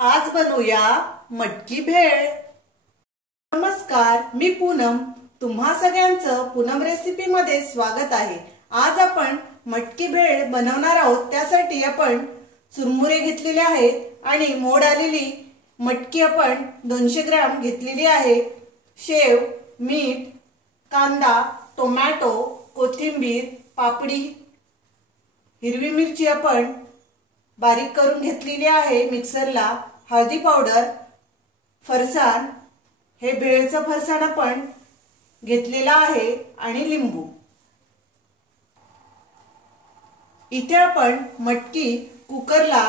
आज बनवूया मटकी भेळ। नमस्कार, मी पूनम। तुम्हा सगळ्यांचं पूनम रेसिपी मध्ये स्वागत आहे। आज आपण मटकी भेळ बनवणार आहोत। त्यासाठी आपण चुरमुरे घेतलेले आहेत आणि मोड आलेली मटकी आपण 200 ग्रॅम घेतलेली आहे। शेव, मीठ, कांदा, टोमॅटो, कोथिंबीर, पापडी, हिरवी मिरची आपण बारीक करून घेतलेली आहे मिक्सरला, हळदी पावडर, फरसाण, हे भेळचं फरसाण आपण घेतलेला आहे आणि लिंबू। इथे आपण मटकी कुकरला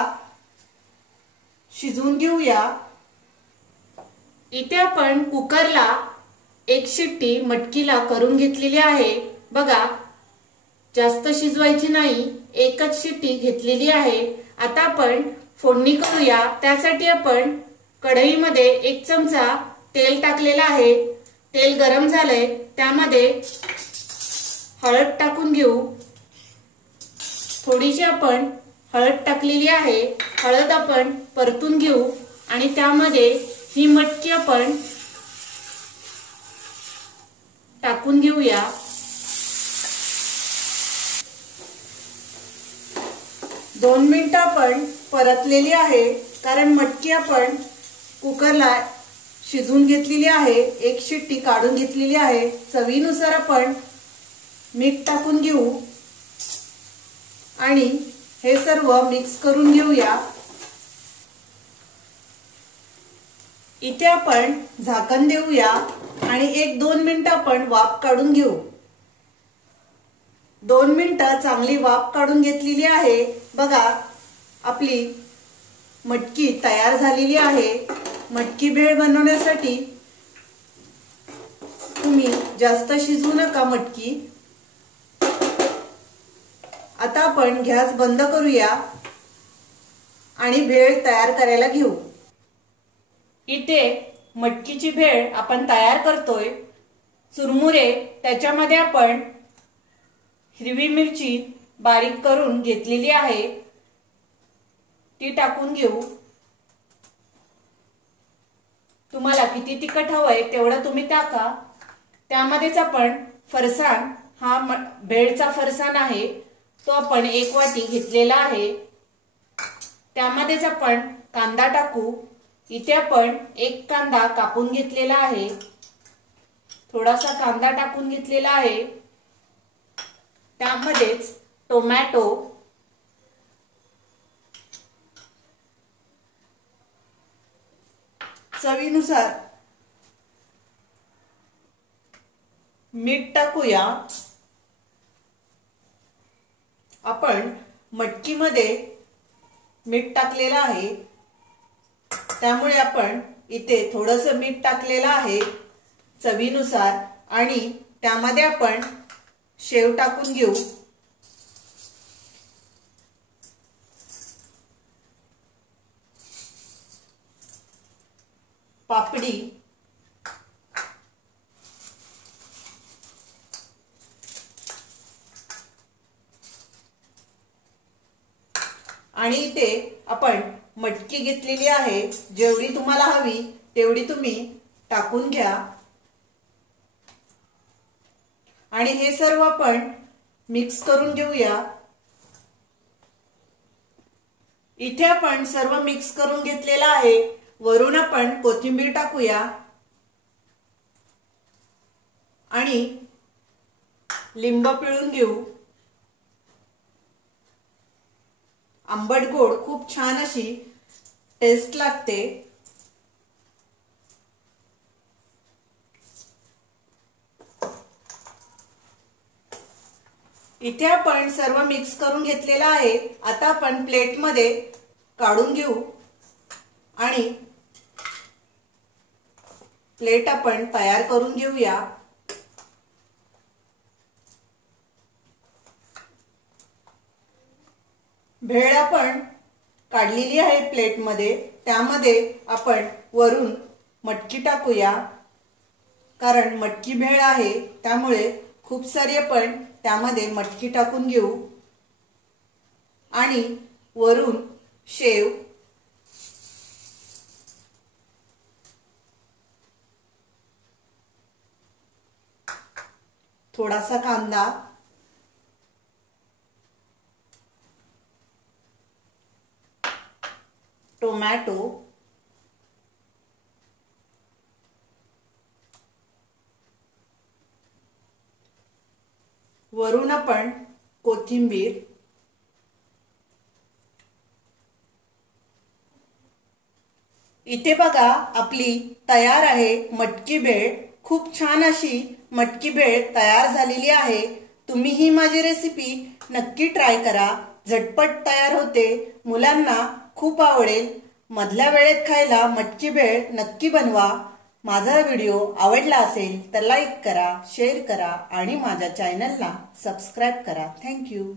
शिजवून घेऊया। इथे आपण कुकरला एक शिट्टी मटकीला करून घेतलेली आहे। बघा, जास्त शिजवायची नाही, एकच शिट्टी घेतलेली आहे। आता आपण फोडणी करूया। त्यासाठी आपण कढईमध्ये 1 चमचा तेल टाकलेला आहे। तेल गरम झालंय, त्यामध्ये हळद टाकून घेऊ। थोडीशी आपण हळद टाकलेली आहे। हळद आपण परतून घेऊ आणि त्यामध्ये ही मटकी आपण टाकून घेऊया। दोन मिनिटं आपण परतलेली आहे, कारण मटकी आपण कुकरला शिजवून घेतलेली आहे, एक शिट्टी काढून घेतलेली आहे। चवीनुसार आपण मीठ टाकून घेऊ आणि हे सर्व मिक्स करून घेऊया। इथे आपण झाकण देऊया आणि 1-2 मिनिटं आपण वाफ काढून घेऊ। 2 मिनिटं चांगली वाफ काढून घेतलेली आहे। बघा, आपली मटकी तयार झालेली आहे। मटकी भेळ बनवण्यासाठी तुम्ही जास्त शिजवू नका मटकी। आता आपण गॅस बंद करूया आणि भेळ तयार करायला घेऊ। इथे मटकीची भेळ आपण तयार करतोय। चुरमुरे, त्याच्यामध्ये आपण हिरवी मिरची बारीक करून घेतलेली आहे, ती टाकून घेऊ। तुम्हाला किती तिखट हवंय तेवढं तुम्ही टाका। त्यामध्येच आपण फरसाण, हा भेळचा फरसाण आहे, तो आपण 1 वाटी घेतलेला आहे। त्यामध्येच आपण कांदा टाकू। इथे आपण 1 कांदा कापून घेतलेला आहे, थोडासा कांदा टाकून घेतलेला आहे। त्यामध्येच टोमॅटो, चवीनुसार मीठ टाकूया। आपण मटकीमध्ये मीठ टाकलेलं आहे, त्यामुळे आपण इथे थोडंसं मीठ टाकलेलं आहे चवीनुसार। आणि त्यामध्ये आपण शेव टाकून घेऊ। पापडी, आणि इथे आपण मटकी घेतलेली आहे। जेवढी तुम्हाला हवी तेवढी तुम्ही टाकून घ्या आणि हे सर्व आपण मिक्स करून घेऊया। इथे आपण सर्व मिक्स करून घेतलेला आहे। वरून आपण कोथिंबीर टाकूया आणि लिंबू पिळून घेऊ। आंबट गोड खूप छान अशी टेस्ट लागते। इथे आपण सर्व मिक्स करून घेतलेला आहे। आता आपण प्लेटमध्ये काढून घेऊ आणि प्लेट आपण तयार करून घेऊया। भेळ आपण काढलेली आहे प्लेटमध्ये, त्यामध्ये आपण वरून मटकी टाकूया, कारण मटकी भेळ आहे त्यामुळे खूप सारी आपण त्यामध्ये मटकी टाकून घेऊ आणि वरून शेव थोडासा कांदा, टोमॅटो, वरून आपण कोथिंबीर, इथे बघा आपली तयार आहे मटकी भेळ। खूप छान अशी मटकी भेळ तयार झालेली आहे। तुम्ही ही माझी रेसिपी नक्की ट्राय करा। झटपट तयार होते, मुलांना खूप आवडेल। मधल्या वेळेत खायला मटकी भेळ नक्की बनवा। माझा व्हिडिओ आवडला असेल तर लाईक करा, शेअर करा आणि माझ्या चॅनलला सबस्क्राइब करा। Thank you.